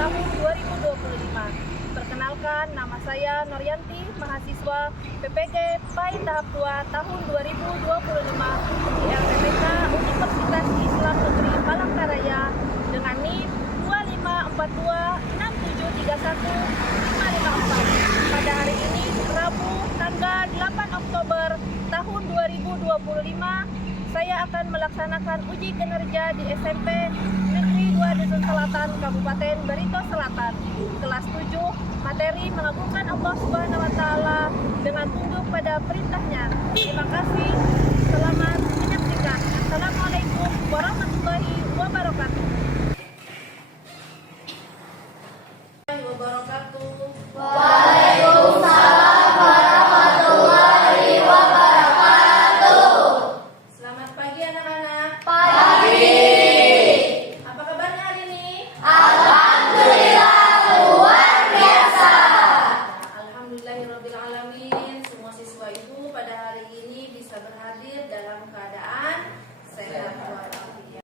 tahun 2025. Perkenalkan, nama saya Nuryanti, mahasiswa PPG PAI tahap 2 tahun 2025 di LPPK Universitas Islam Negeri Palangkaraya dengan NIM 254267315554. Pada hari ini, Rabu, tanggal 8 Oktober tahun 2025, saya akan melaksanakan uji kinerja di SMP Negeri 2 Dusun Selatan, Kabupaten Barito Selatan, kelas 7, materi mengagungkan Allah Subhanahu wa Ta'ala dengan tunduk pada perintahnya. Terima kasih. Selamat menyaksikan. Assalamualaikum warahmatullahi wabarakatuh. Waalaikumsalam warahmatullahi wabarakatuh. Selamat pagi anak-anak. Pagi. Apa kabarnya hari ini? Alhamdulillah luar biasa. Alhamdulillahirrabbilalamin. Semua siswa ibu pada hari ini bisa berhadir dalam keadaan sehat walafiat.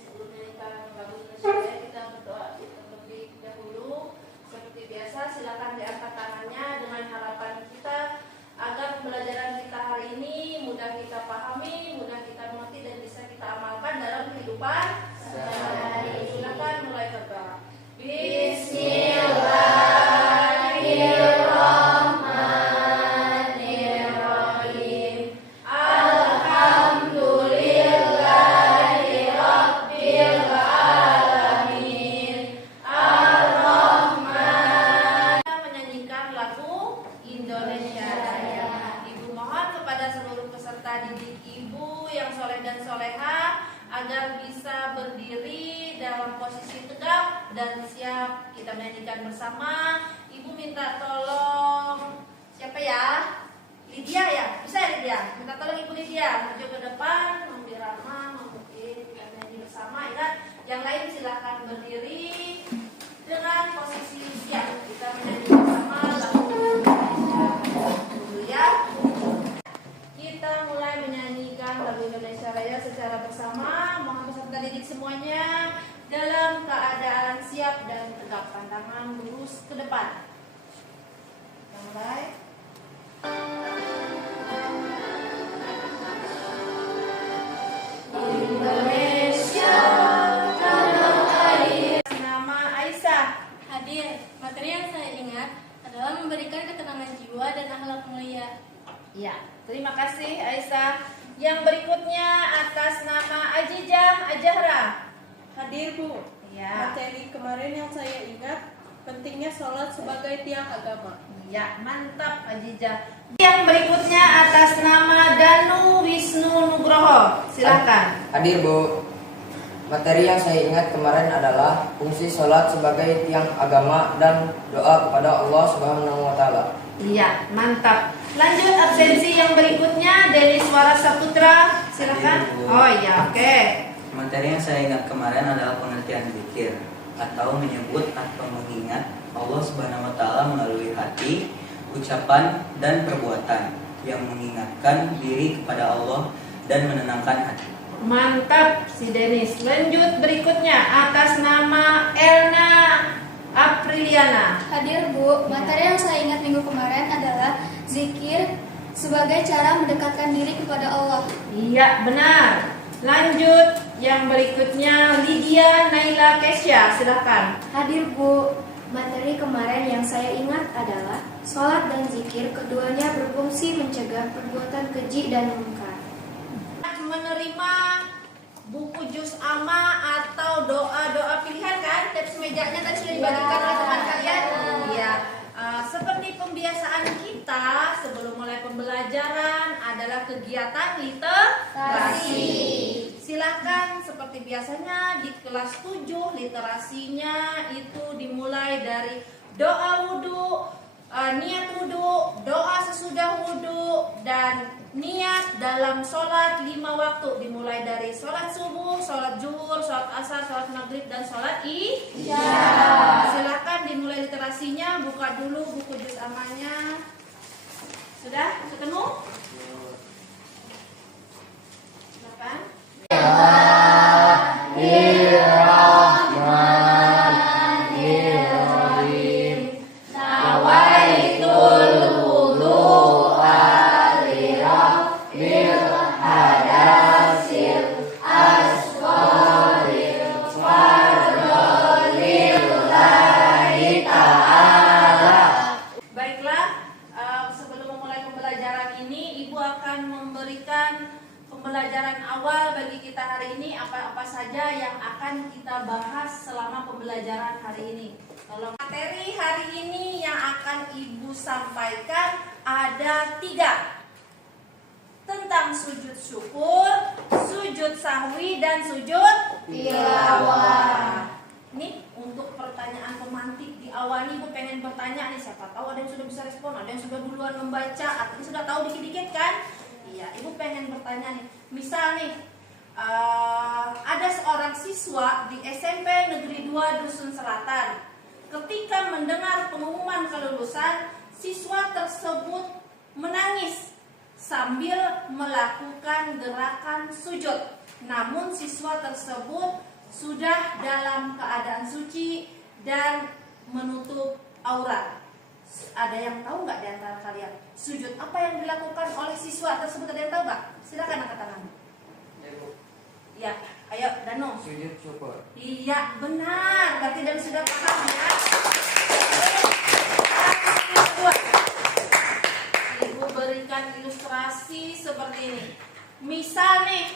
Sebelumnya kita berdoa terlebih dahulu. Seperti biasa, silakan diangkat tangannya dengan harapan kita agar pembelajaran kita hari ini mudah kita pahami, mudah kita mengerti dan bisa kita amalkan dalam kehidupan sehari-hari. Silakan mulai berdoa. Bismillahirrahmanirrahim. Alhamdulillahirabbil alamin. Ar-Rahman. Menyanyikan lagu Indonesia Raya. Ibu mohon kepada seluruh peserta didik ibu yang soleh dan soleha agar bisa berdiri dalam posisi tegak dan siap kita menyanyikan bersama. Ibu minta tolong siapa ya? Lydia ya? Bisa ya Lydia? Minta tolong Ibu Lydia maju ke depan, memberi Rama, mungkin kita menyanyi bersama ya. Yang lain silakan berdiri dengan posisi siap kita menyanyi bersama lagu Indonesia dulu ya. Kita mulai menyanyikan lagu Indonesia Raya secara bersama. Mohon peserta didik semuanya dalam keadaan siap dan tegak, pandangan lurus ke depan. Kita mulai. Indonesia tanah air. Nama Aisyah. Hadir, materi yang saya ingat adalah memberikan ketenangan jiwa dan akhlak mulia. Ya, terima kasih Aisyah. Yang berikutnya atas nama Ajijah Ajahra. Hadir Bu. Ya. Materi kemarin yang saya ingat pentingnya sholat sebagai tiang agama. Ya, mantap Ajijah. Yang berikutnya atas nama Danu Wisnu Nugroho. Silakan. Hadir Bu. Materi yang saya ingat kemarin adalah fungsi sholat sebagai tiang agama dan doa kepada Allah Subhanahu wa Ta'ala. Iya, mantap. Lanjut absensi yang berikutnya Denis Suara Saputra. Silakan. Oh iya, oke. Materi yang saya ingat kemarin adalah pengertian zikir atau menyebut atau mengingat Allah Subhanahu wa Ta'ala melalui hati, ucapan dan perbuatan yang mengingatkan diri kepada Allah dan menenangkan hati. Mantap si Denis. Lanjut berikutnya atas nama Elna Apriliana. Hadir Bu, materi yang saya ingat minggu kemarin adalah zikir sebagai cara mendekatkan diri kepada Allah. Iya, benar. Lanjut yang berikutnya Lydia Naila Kesya. Silakan. Hadir Bu, materi kemarin yang saya ingat adalah sholat dan zikir, keduanya berfungsi mencegah perbuatan keji dan mungkar. Menerima buku juz amma atau doa-doa pilihan kan? Tips mejanya tadi sudah dibagikan oleh teman kalian. Iya. Seperti pembiasaan kita sebelum mulai pembelajaran adalah kegiatan literasi. Silakan seperti biasanya di kelas 7 literasinya itu dimulai dari doa wudhu, niat wudhu, doa sesudah wudhu, dan niat dalam sholat 5 waktu, dimulai dari sholat subuh, sholat zuhur, sholat asar, sholat maghrib, dan sholat isya. Silakan dimulai literasinya, buka dulu buku juz amanya. Sudah ketemu? Silakan. Bismillahirrahmanirrahim. saja yang akan kita bahas selama pembelajaran hari ini. Kalau materi hari ini yang akan Ibu sampaikan ada 3. Tentang sujud syukur, sujud sahwi, dan sujud tilawah. Ini untuk pertanyaan pemantik di awal nih, Ibu pengen bertanya nih, siapa tahu ada yang sudah bisa respon, ada yang sudah duluan membaca, artinya sudah tahu dikit-dikit kan? Iya, Ibu pengen bertanya nih, misal nih ada seorang siswa di SMP Negeri 2 Dusun Selatan. Ketika mendengar pengumuman kelulusan, siswa tersebut menangis sambil melakukan gerakan sujud. Namun siswa tersebut sudah dalam keadaan suci dan menutup aurat. Ada yang tahu nggak di antara kalian sujud apa yang dilakukan oleh siswa tersebut? Ada yang tahu nggak? Silakan angkat tangan. Ya, ayo Dano. Sujud syukur. Iya, benar. Berarti dan sudah paham ya. Ibu berikan ilustrasi seperti ini. Misal nih,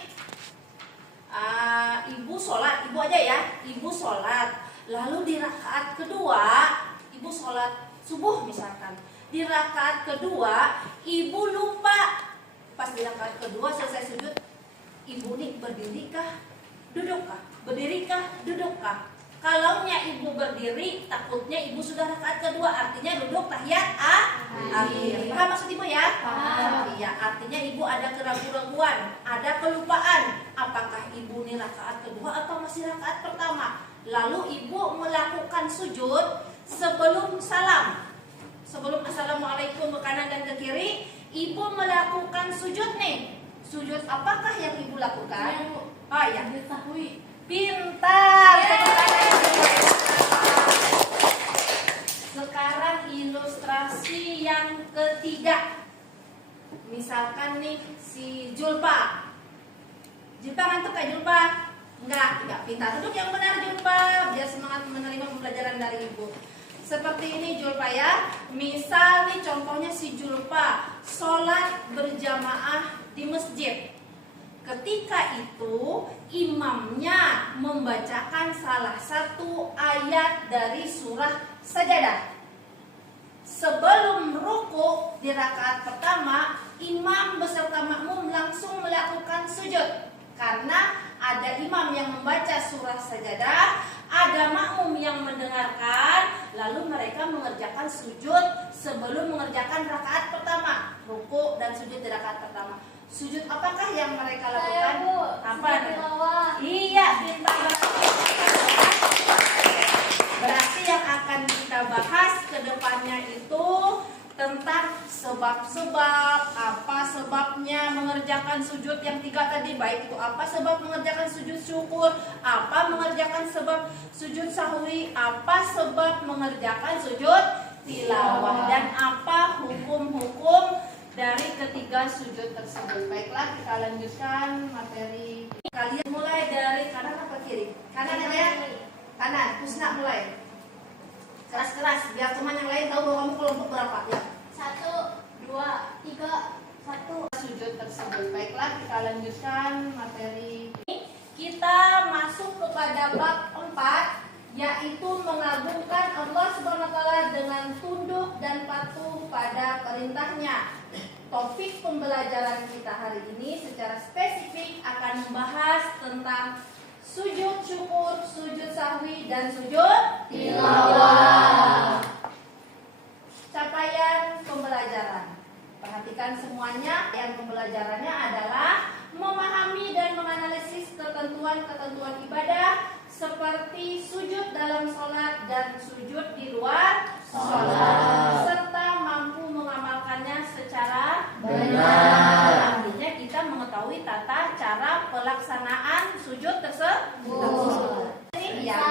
ibu sholat, ibu aja ya. Ibu sholat, lalu di rakaat kedua, ibu sholat subuh misalkan. Di rakaat kedua, ibu lupa. Pas di rakaat kedua selesai sujud, ibu nih berdirikah, dudukkah? Berdirikah, dudukkah? Kalaunya ibu berdiri, takutnya ibu sudah rakaat kedua, artinya duduk tahiyat akhir. Paham maksud ibu ya? Iya, artinya ibu ada keraguan-raguan, ada kelupaan. Apakah ibu nih rakaat kedua atau masih rakaat pertama? Lalu ibu melakukan sujud sebelum salam. Sebelum assalamualaikum ke kanan dan ke kiri, ibu melakukan sujud nih. Sujud apakah yang ibu lakukan? Oh ya, pintar. Sekarang ilustrasi yang ketiga. Misalkan nih si Julpa. Julpa ngantuk ya Julpa? Enggak pintar. Duduk yang benar Julpa, biar semangat menerima pembelajaran dari ibu. Seperti ini Julpa ya. Misal nih contohnya si Julpa sholat berjamaah di masjid. Ketika itu imamnya membacakan salah satu ayat dari surah Sajadah. Sebelum ruku di rakaat pertama, imam beserta makmum langsung melakukan sujud. Karena ada imam yang membaca surah Sajadah, ada makmum yang mendengarkan, lalu mereka mengerjakan sujud sebelum mengerjakan rakaat pertama, ruku dan sujud di rakaat pertama. Sujud apakah yang mereka lakukan? Apa? Iya, pintar banget. Berarti yang akan kita bahas ke depannya itu tentang sebab-sebab, apa sebabnya mengerjakan sujud yang 3 tadi, baik itu apa sebab mengerjakan sujud syukur, apa mengerjakan sebab sujud sahwi, apa sebab mengerjakan sujud tilawah, dan apa hukum-hukum dari ketiga sujud tersebut. Baiklah, kita lanjutkan materi. Kalian mulai dari kanan apa kiri? Kanan ya? Kanan. Husna mulai. Keras-keras biar teman yang lain tahu bahwa kamu kelompok berapa ya. 1, 2, 3, 1. Sujud tersebut. Baiklah, kita lanjutkan materi. Kita masuk kepada bab 4, yaitu mengagungkan Allah Subhanahu wa taala dengan tunduk dan patuh pada perintahnya. Topik pembelajaran kita hari ini secara spesifik akan membahas tentang sujud syukur, sujud sahwi, dan sujud tilawah. Capaian pembelajaran. Perhatikan semuanya. Yang pembelajarannya adalah memahami dan menganalisis ketentuan-ketentuan ibadah seperti sujud dalam sholat dan sujud di luar sholat, serta mampu mengamalkannya secara benar. Artinya kita mengetahui tata cara pelaksanaan sujud tersebut. Ya,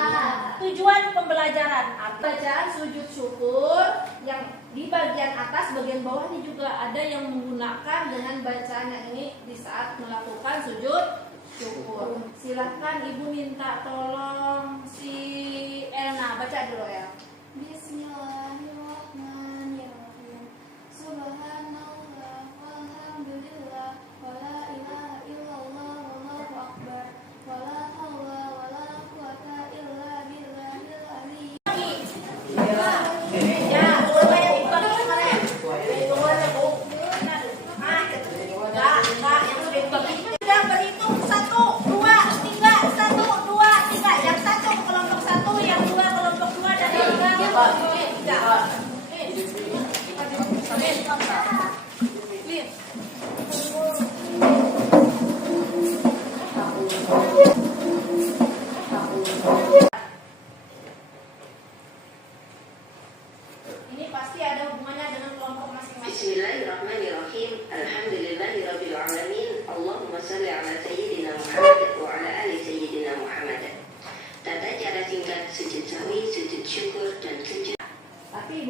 tujuan pembelajaran bacaan sujud syukur yang di bagian atas, bagian bawah ini juga ada yang menggunakan dengan bacaan yang ini di saat melakukan sujud syukur. Silahkan ibu minta tolong si Elna baca dulu ya. Bismillahirrahmanirrahim. Subhanallah walhamdulillah wala ilaha illallah wallahu akbar wala haula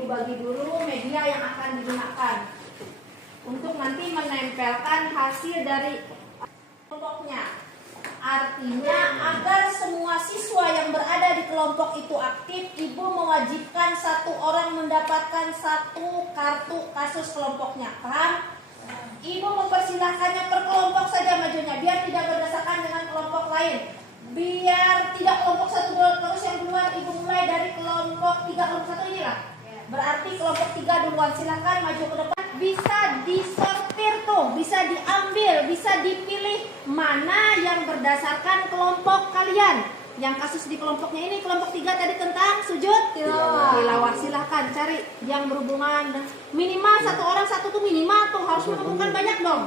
bagi dulu media yang akan digunakan untuk nanti menempelkan hasil dari kelompoknya. Artinya agar semua siswa yang berada di kelompok itu aktif, ibu mewajibkan satu orang mendapatkan satu kartu kasus kelompoknya. Paham? Ibu mempersilahkannya per kelompok saja majunya, biar tidak berdasarkan dengan kelompok lain. Biar tidak kelompok satu terus yang duluan, ibu mulai dari kelompok 3, kelompok 1 inilah. Berarti kelompok 3 duluan, silahkan maju ke depan. Bisa disortir tuh, bisa diambil, bisa dipilih mana yang berdasarkan kelompok kalian. Yang kasus di kelompoknya ini, kelompok 3 tadi tentang sujud tilawah. Silahkan cari yang berhubungan minimal satu orang satu tuh minimal tuh, harus menemukan banyak dong.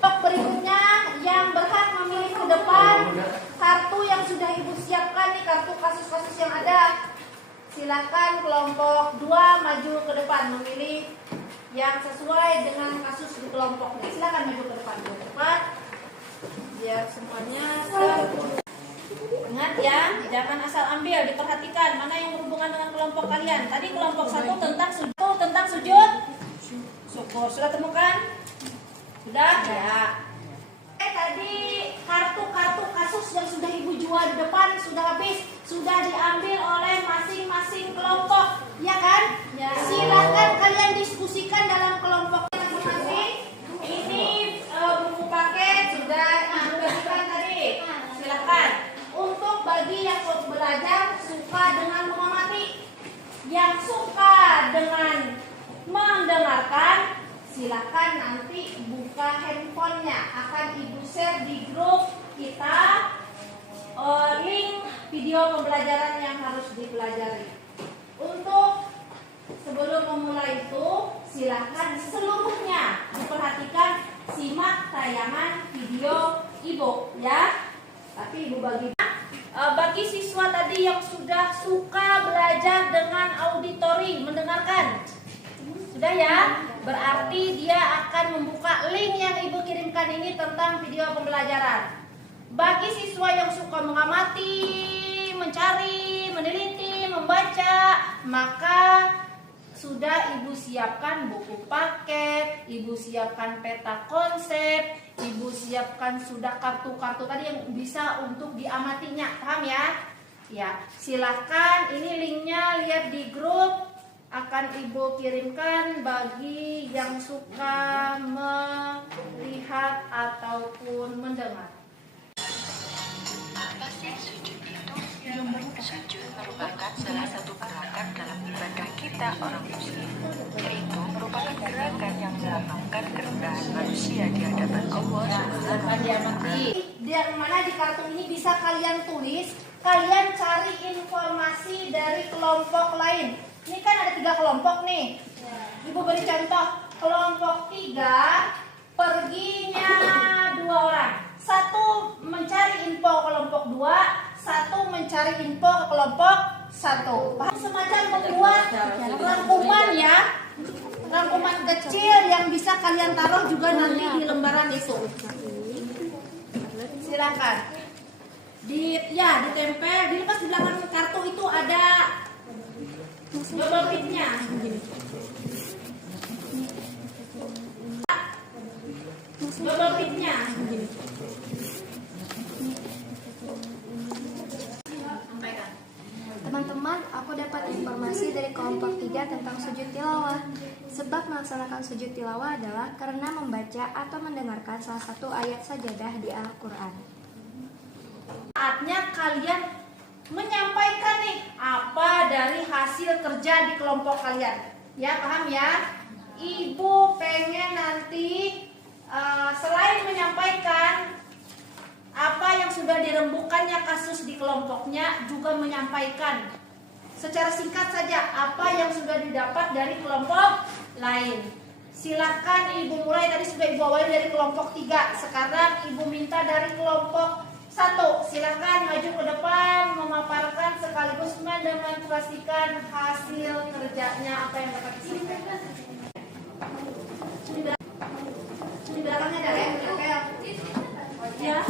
Kelompok berikutnya yang berhak memilih ke depan kartu yang sudah ibu siapkan nih, kartu kasus-kasus yang ada. Silakan kelompok 2 maju ke depan memilih yang sesuai dengan kasus di kelompoknya. Silakan maju ke depan cepat biar semuanya ingat ya, jangan asal ambil, diperhatikan mana yang berhubungan dengan kelompok kalian. Tadi kelompok 1 tentang sujud syukur. Sudah temukan? Sudah? Ya. Tadi kartu-kartu kasus yang sudah ibu jual di depan sudah habis, sudah diambil oleh masing-masing kelompok, ya kan? Ya. Silakan kalian diskusikan dalam kelompok masing-masing. Ini buku paket sudah ibu berikan tadi. Silakan. Untuk bagi yang belajar suka dengan mengamati, yang suka dengan mendengarkan, silakan nanti buka handphonenya, akan ibu share di grup kita link video pembelajaran yang harus dipelajari. Untuk sebelum memulai itu, silakan seluruhnya diperhatikan, simak tayangan video ibu ya. Tapi ibu bagi siswa tadi yang sudah suka belajar dengan auditori, mendengarkan, sudah ya? Berarti dia akan membuka link yang ibu kirimkan ini tentang video pembelajaran. Bagi siswa yang suka mengamati, mencari, meneliti, membaca, maka sudah ibu siapkan buku paket, ibu siapkan peta konsep, ibu siapkan sudah kartu-kartu tadi yang bisa untuk diamatinya. Paham ya? Ya, silahkan ini linknya lihat di grup, akan ibu kirimkan bagi yang suka melihat ataupun mendengar. Apa sih sujud itu? Sujud merupakan salah satu gerakan dalam ibadah kita orang muslim, yaitu merupakan gerakan yang melambangkan kerendahan manusia di hadapan Allah Subhanahu wa Ta'ala. Dari mana di kartu ini bisa kalian tulis, kalian cari informasi dari kelompok lain. Ini kan ada 3 kelompok nih. Ibu beri contoh, kelompok 3 perginya 2 orang. 1 mencari info kelompok 2, 1 mencari info ke kelompok 1. Semacam membuat rangkuman ya, rangkuman kecil yang bisa kalian taruh juga nanti di lembaran itu. Silakan. Ditempel, dilepas di belakang kartu itu ada double pitnya. Double pitnya. Teman-teman, aku dapat informasi dari kelompok 3 tentang sujud tilawah. Sebab melaksanakan sujud tilawah adalah karena membaca atau mendengarkan salah satu ayat sajadah di Al-Quran. Saatnya kalian menyampaikan nih apa dari hasil kerja di kelompok kalian. Ya, paham ya? Ibu pengen nanti selain menyampaikan apa yang sudah dirembukannya kasus di kelompoknya, juga menyampaikan secara singkat saja apa yang sudah didapat dari kelompok lain. Silahkan ibu mulai, tadi sudah ibu awali dari kelompok 3, sekarang ibu minta dari kelompok 1. Silahkan maju ke depan, memaparkan sekaligus mendemonstrasikan hasil kerjanya apa yang dapat disampaikan. Di belakangnya ada ya.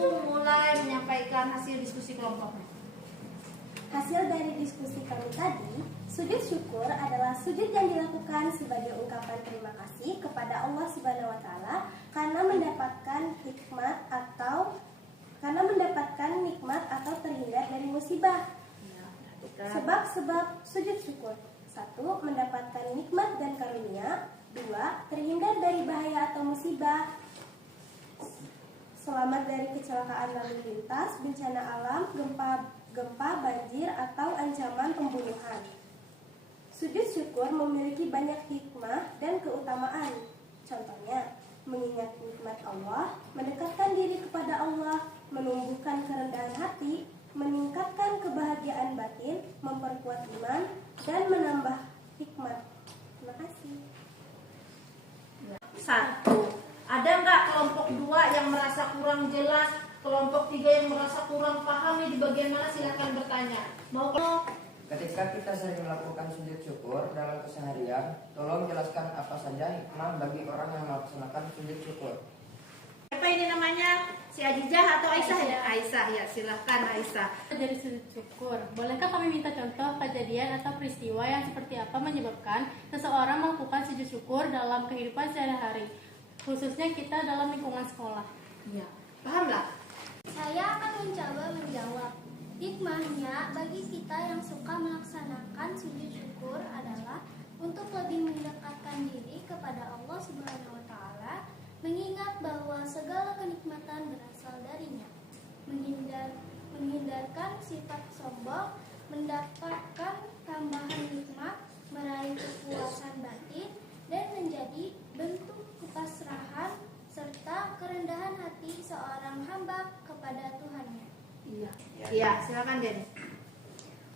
Mulai menyampaikan hasil diskusi kelompoknya. Hasil dari diskusi kami tadi, sujud syukur adalah sujud yang dilakukan sebagai ungkapan terima kasih kepada Allah Subhanahu wa taala karena mendapatkan nikmat atau terhindar dari musibah. Sebab-sebab sujud syukur: 1. Mendapatkan nikmat dan karunia. 2. Terhindar dari bahaya atau musibah. Selamat dari kecelakaan lalu lintas, bencana alam, gempa, banjir, atau ancaman pembunuhan. Sujud syukur memiliki banyak hikmah dan keutamaan. Contohnya, mengingat nikmat Allah, mendekatkan diri kepada Allah, menumbuhkan kerendahan hati, meningkatkan kebahagiaan batin, memperkuat iman, dan menambah hikmat. Terima kasih. 1. Ada nggak kelompok 2 yang merasa kurang jelas, kelompok 3 yang merasa kurang paham nih di bagian mana? Silakan bertanya. Mau Ketika kita sering melakukan sujud syukur dalam keseharian, tolong jelaskan apa saja hikmah bagi orang yang melaksanakan sujud syukur. Siapa ini namanya? Si Adijah atau Aisyah ya? Aisyah ya, silahkan Aisyah. Dari sujud syukur, bolehkah kami minta contoh kejadian atau peristiwa yang seperti apa menyebabkan seseorang melakukan sujud syukur dalam kehidupan sehari-hari, khususnya kita dalam lingkungan sekolah? Iya, pahamlah. Saya akan mencoba menjawab. Hikmahnya bagi kita yang suka melaksanakan sujud syukur adalah untuk lebih mendekatkan diri kepada Allah Subhanahu wa taala, mengingat bahwa segala kenikmatan berasal darinya, menghindarkan sifat sombong, mendapatkan tambahan nikmat, meraih kepuasan batin, dan menjadi bentuk kepasrahan serta kerendahan hati seorang hamba kepada Tuhannya. Iya, silakan Den.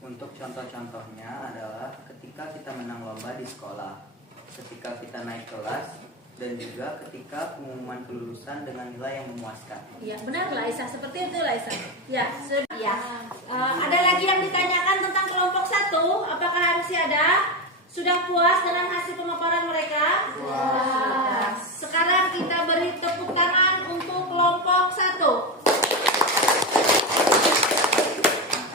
Untuk contoh-contohnya adalah ketika kita menang lomba di sekolah, ketika kita naik kelas, dan juga ketika pengumuman kelulusan dengan nilai yang memuaskan. Iya, benar lah Aisyah, seperti itu lah Aisyah. Ya, sudah. Ya. Ada lagi yang ditanyakan tentang kelompok 1? Apakah masih ada? Sudah puas dengan hasil pemaparan mereka? Puas. Sekarang kita beri tepuk tangan untuk kelompok 1.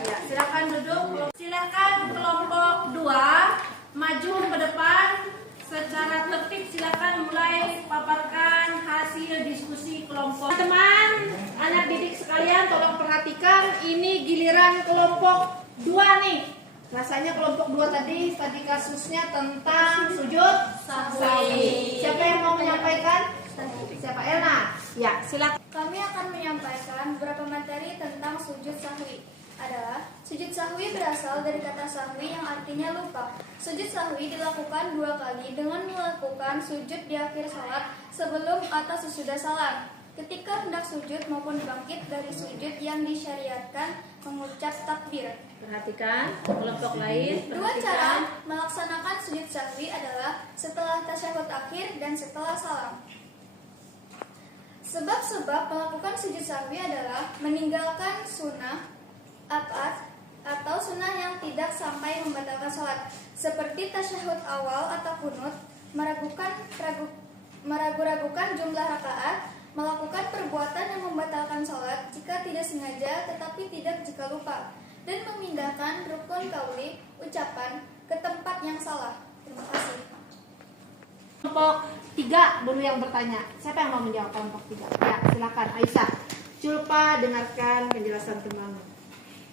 Ya, silakan duduk. Silakan kelompok 2 maju ke depan secara tertib. Silakan mulai paparkan hasil diskusi kelompok. Teman, anak didik sekalian, tolong perhatikan. Ini giliran kelompok 2 nih. Rasanya kelompok 2 tadi kasusnya tentang sujud sahwi. Siapa yang mau menyampaikan? Siapa? Elna. Ya, silakan. Kami akan menyampaikan beberapa materi tentang sujud sahwi. Adalah sujud sahwi berasal dari kata sahwi yang artinya lupa. Sujud sahwi dilakukan 2 kali dengan melakukan sujud di akhir salat sebelum atau sesudah salam, ketika hendak sujud maupun bangkit dari sujud yang disyariatkan mengucap takbir. Perhatikan kelompok lain. Dua cara melaksanakan sujud sahwi adalah setelah tasyahud akhir dan setelah salam. Sebab-sebab melakukan sujud sahwi adalah meninggalkan sunnah atau sunnah yang tidak sampai membatalkan sholat, seperti tasyahud awal atau kunut, meragu-ragukan jumlah rakaat, melakukan perbuatan yang membatalkan sholat jika tidak sengaja tetapi tidak jika lupa, dan memindahkan rukun kauli ucapan ke tempat yang salah. Terima kasih. Kelompok 3 dulu yang bertanya. Siapa yang mau menjawab kelompok 3? Ya, silakan Aisyah. Culpa, dengarkan penjelasan temanmu.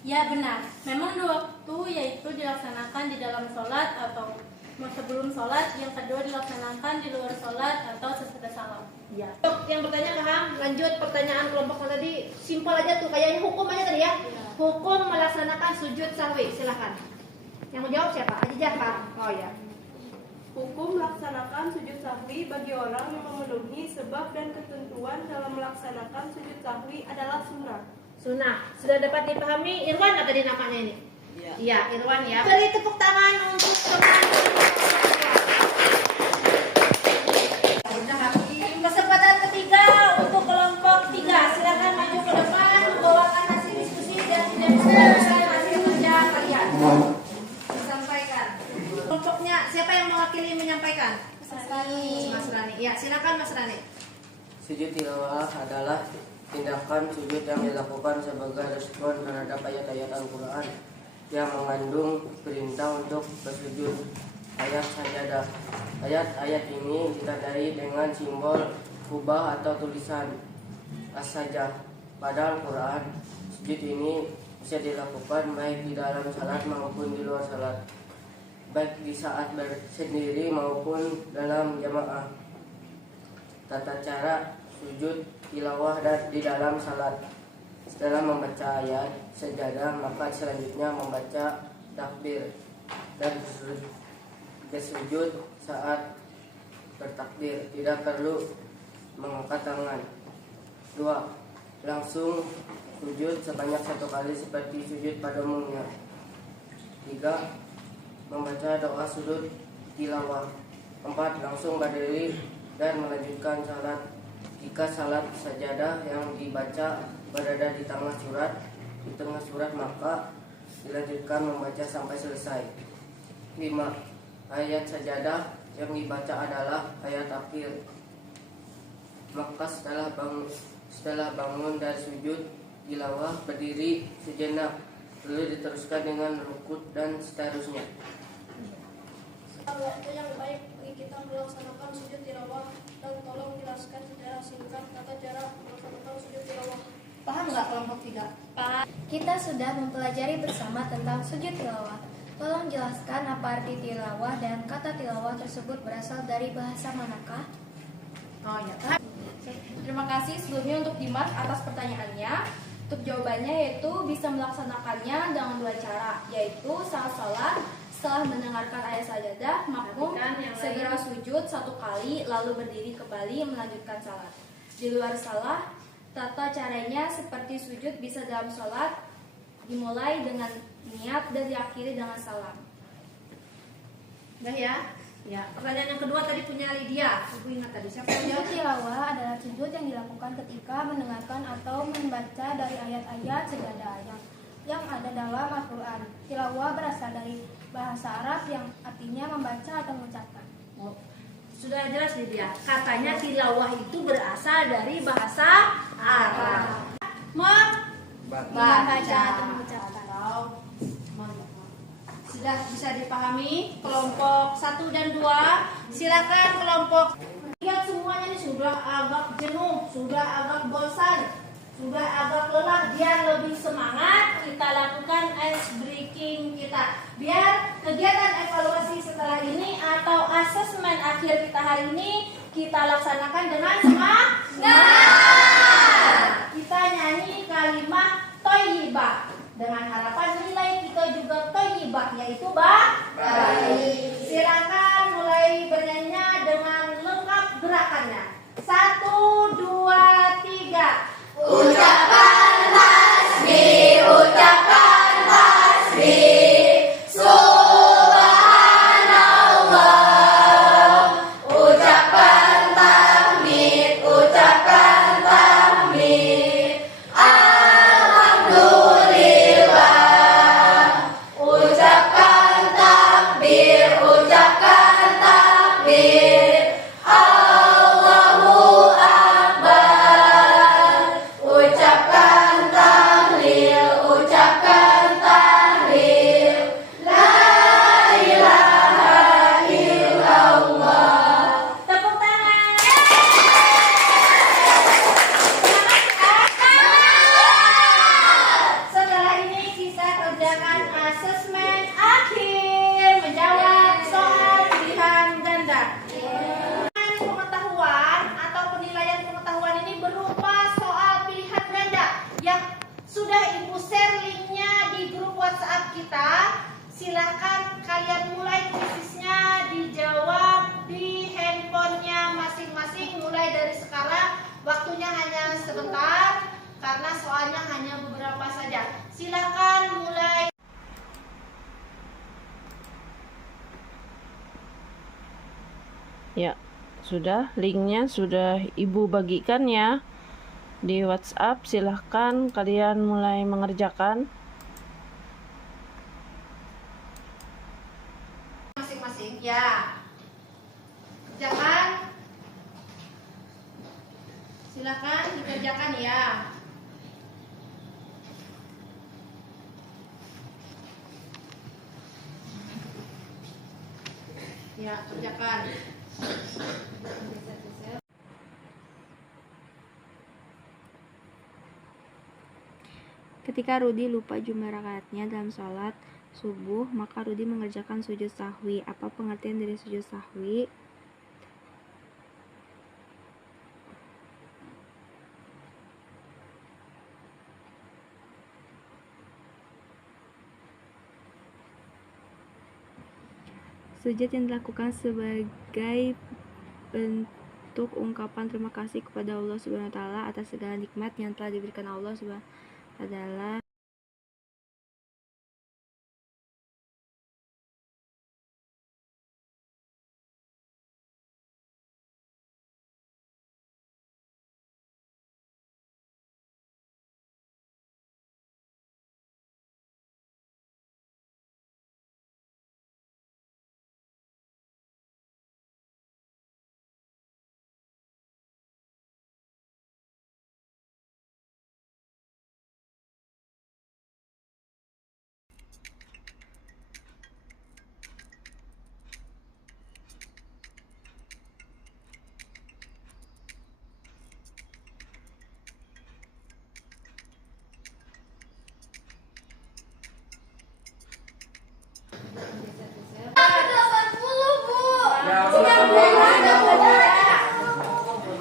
Ya benar, memang 2 waktu yaitu dilaksanakan di dalam sholat atau sebelum sholat, yang kedua dilaksanakan di luar sholat atau sesudah salam. Ya. Yang bertanya paham? Lanjut pertanyaan kelompok tadi, simpel aja tuh, kayaknya hukum aja tadi ya. Hukum melaksanakan sujud sahwi, silakan. Yang mau jawab siapa? Adijah Pak. Oh ya. Hukum melaksanakan sujud sahwi bagi orang yang memenuhi sebab dan ketentuan dalam melaksanakan sujud sahwi adalah sunnah. Sunnah. Sudah dapat dipahami? Irwan nggak tadi namanya ini? Iya, Irwan ya. Beri tepuk tangan untuk teman. Kesempatan ketiga untuk kelompok 3. Silakan maju ke depan, membawakan hasil diskusi dan menyampaikan hasil kerja kalian. Sampaikan. Kelompoknya siapa yang mewakili menyampaikan? Mas Rani. Ya, silakan Mas Rani. Sujud tilawah adalah tindakan sujud yang dilakukan sebagai respon terhadap ayat-ayat Al-Quran. yang mengandung perintah untuk bersujud. Ayat sajadah. Ayat-ayat ini ditandai dengan simbol kubah atau tulisan as-sajdah. Pada Al-Quran, sujud ini bisa dilakukan baik di dalam salat maupun di luar salat, baik di saat bersendiri maupun dalam jamaah. Tata cara sujud tilawah dan di dalam salat. Setelah membaca ayat sajadah, maka selanjutnya membaca takbir dan bersujud saat bertakbir. Tidak perlu mengangkat tangan. 2. Langsung sujud sebanyak 1 kali seperti sujud pada umumnya. 3. Membaca doa sujud tilawah. 4. Langsung berdiri dan melanjutkan salat. Jika salat sajadah yang dibaca berada di tengah surat, maka dilanjutkan membaca sampai selesai. 5. Ayat sajadah yang dibaca adalah ayat akhir. Maka setelah bangun dari sujud tilawah, berdiri sejenak, lalu diteruskan dengan rukuk dan seterusnya. Waktu yang baik bagi kita melaksanakan sujud tilawah, dan tolong jelaskan secara singkat tata cara melaksanakan sujud tilawah. Paham nggak kelompok 3? Kita sudah mempelajari bersama tentang sujud tilawah. Tolong jelaskan apa arti tilawah dan kata tilawah tersebut berasal dari bahasa manakah? Oh ya. Terima kasih sebelumnya untuk Dimas atas pertanyaannya. Untuk jawabannya yaitu bisa melaksanakannya dengan 2 cara, yaitu saat salat setelah mendengarkan ayat sajadah, makmum segera sujud 1 kali lalu berdiri kembali melanjutkan salat. Di luar salat, tata caranya seperti sujud bisa dalam salat, dimulai dengan niat dan diakhiri dengan salam. Udah ya? Ya. Pertanyaan yang kedua tadi punya Lydia. Ibu ingat tadi siapa yang Sujud jawab? tilawah adalah sujud yang dilakukan ketika mendengarkan atau membaca dari ayat-ayat sajadah yang ada dalam Al-Quran. Tilawah berasal dari bahasa Arab yang artinya membaca atau mengucapkan. Oh, sudah jelas Lydia. Katanya tilawah itu berasal dari bahasa Arab. Membaca atau mengucapkan. Sudah bisa dipahami kelompok 1 dan 2. Silakan kelompok. Lihat semuanya ini sudah agak jenuh, sudah agak bosan, sudah agak lelah. Biar lebih semangat, kita lakukan ice breaking kita. Biar kegiatan evaluasi setelah ini atau asesmen akhir kita hari ini kita laksanakan dengan semangat. Kita nyanyi kalimat thayyibah dengan harapan nilai kita juga thayyibah, yaitu baik. Silakan mulai bernyanyinya dengan lengkap gerakannya. 1, 2, 3. Ucapkan tasbih, ucapkan tasbih, subhanallah. Ucapkan tahmid, ucapkan tahmid, alhamdulillah. Ucapkan takbir, ucapkan takbir, Allahu Akbar. Ucapkan tahlil, ucapkan tahlil, la ilaha illallah. Tepuk tangan. Setelah ini kita kerjakan asesmen akhir menjawab soal pilihan ganda. Pengetahuan atau penilaian pengetahuan ini berupa soal pilihan ganda yang sudah Ibu share linknya di grup WhatsApp kita. Silahkan kalian mulai kuisnya dijawab di handphonenya masing-masing mulai dari sekarang. Waktunya hanya sebentar karena soalnya hanya beberapa saja. Silahkan mulai. Ya, sudah, linknya sudah Ibu bagikan ya di WhatsApp. Silahkan kalian mulai mengerjakan. Masing-masing ya. Kerjakan. Silakan dikerjakan ya. Ya, kerjakan. Ketika Rudi lupa jumlah rakaatnya dalam sholat subuh, maka Rudi mengerjakan sujud sahwi. Apa pengertian dari sujud sahwi? Sujud yang dilakukan sebagai bentuk ungkapan terima kasih kepada Allah Subhanahu wa taala atas segala nikmat yang telah diberikan Allah Subhanahu wa taala.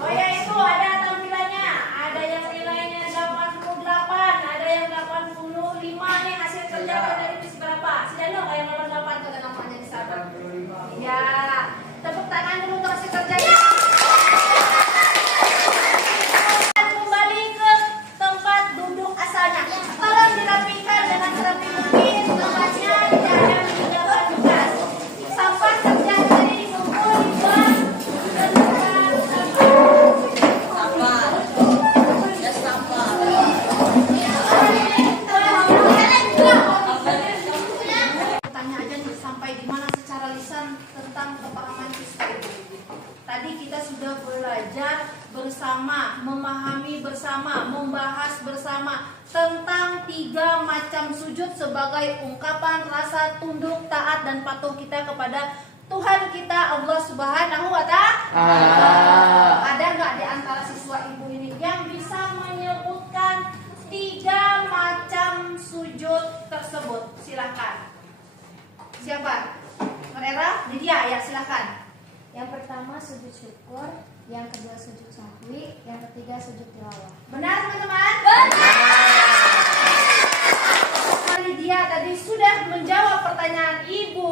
Oh ya, itu ada tampilannya. Ada yang nilainya 88, ada yang 85 nih hasil kerja dari bis berapa? Si Dano yang 88 kata namanya di sana. Ya, tepuk tangan dulu untuk hasil kerjanya. Kembali ke tempat duduk asalnya. Tolong dirapikan dengan serapi mungkin. Tempatnya tidak ada meninggalkan bekas. Sampah kerja tadi dikumpul dibuang. Tanya aja nih sampai di mana secara lisan tentang kepahaman siswa itu. Tadi kita sudah belajar bersama, memahami bersama, membahas bersama tentang 3 macam sujud sebagai ungkapan rasa tunduk, taat dan patuh kita kepada Tuhan kita Allah Subhanahu wa taala. Ada nggak di antara siswa ibu ini yang bisa menyebutkan 3 macam sujud tersebut? Silakan. Siapa? Merera? Lydia, ya silakan. Yang pertama sujud syukur, yang kedua sujud sahwi, yang ketiga sujud tilawah. Benar teman-teman? Benar. Lydia tadi sudah menjawab pertanyaan ibu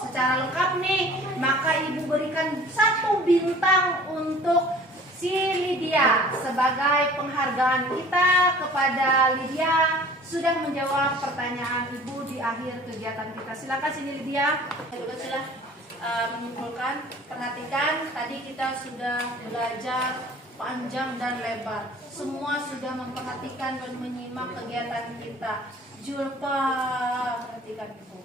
secara lengkap nih. Maka ibu berikan 1 bintang untuk si Lydia sebagai penghargaan kita kepada Lydia sudah menjawab pertanyaan ibu di akhir kegiatan kita. Silakan sini Lydia. Menyimpulkan, perhatikan tadi kita sudah belajar panjang dan lebar. Semua sudah memperhatikan dan menyimak kegiatan kita. Julpa, perhatikan ibu.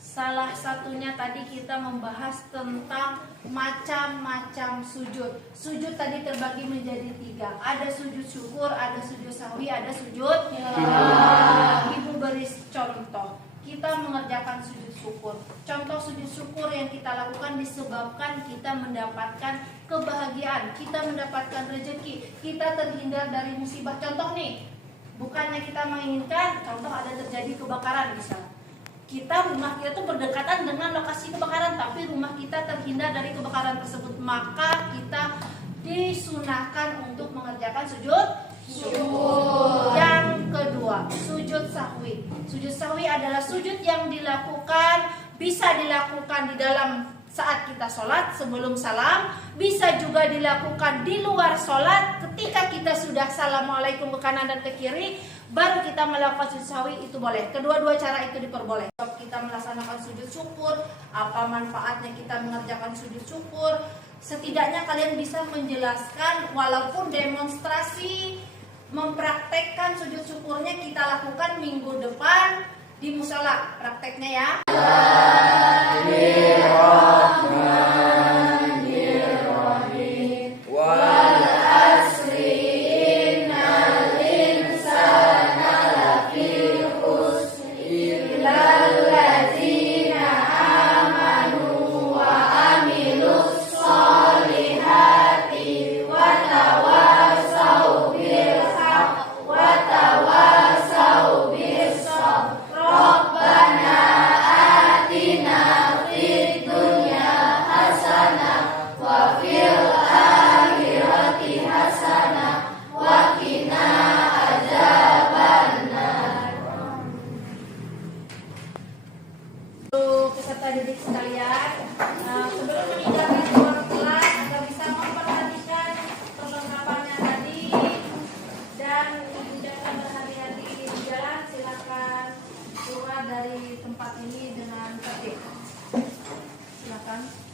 Salah satunya tadi kita membahas tentang macam-macam sujud. Sujud tadi terbagi menjadi 3. Ada sujud syukur, ada sujud sahwi, ada sujud tilawah. Ibu beri contoh. Kita mengerjakan sujud syukur. Contoh sujud syukur yang kita lakukan disebabkan kita mendapatkan kebahagiaan, kita mendapatkan rezeki, kita terhindar dari musibah. Contoh nih, bukannya kita menginginkan, contoh ada terjadi kebakaran misalnya. Rumah kita tuh berdekatan dengan lokasi kebakaran, tapi rumah kita terhindar dari kebakaran tersebut. Maka kita disunahkan untuk mengerjakan sujud syukur. Yang kedua, sujud sahwi. Sujud sahwi adalah sujud yang dilakukan, bisa dilakukan di dalam saat kita sholat sebelum salam, bisa juga dilakukan di luar sholat ketika kita sudah assalamualaikum ke kanan dan ke kiri, baru kita melakukan sujud sahwi, itu boleh. Kedua-dua cara itu diperboleh. Kita melaksanakan sujud syukur, apa manfaatnya kita mengerjakan sujud syukur? Setidaknya kalian bisa menjelaskan, walaupun demonstrasi mempraktekkan sujud syukurnya kita lakukan minggu depan di musala. Prakteknya ya. tempat ini dengan tertib. Silakan.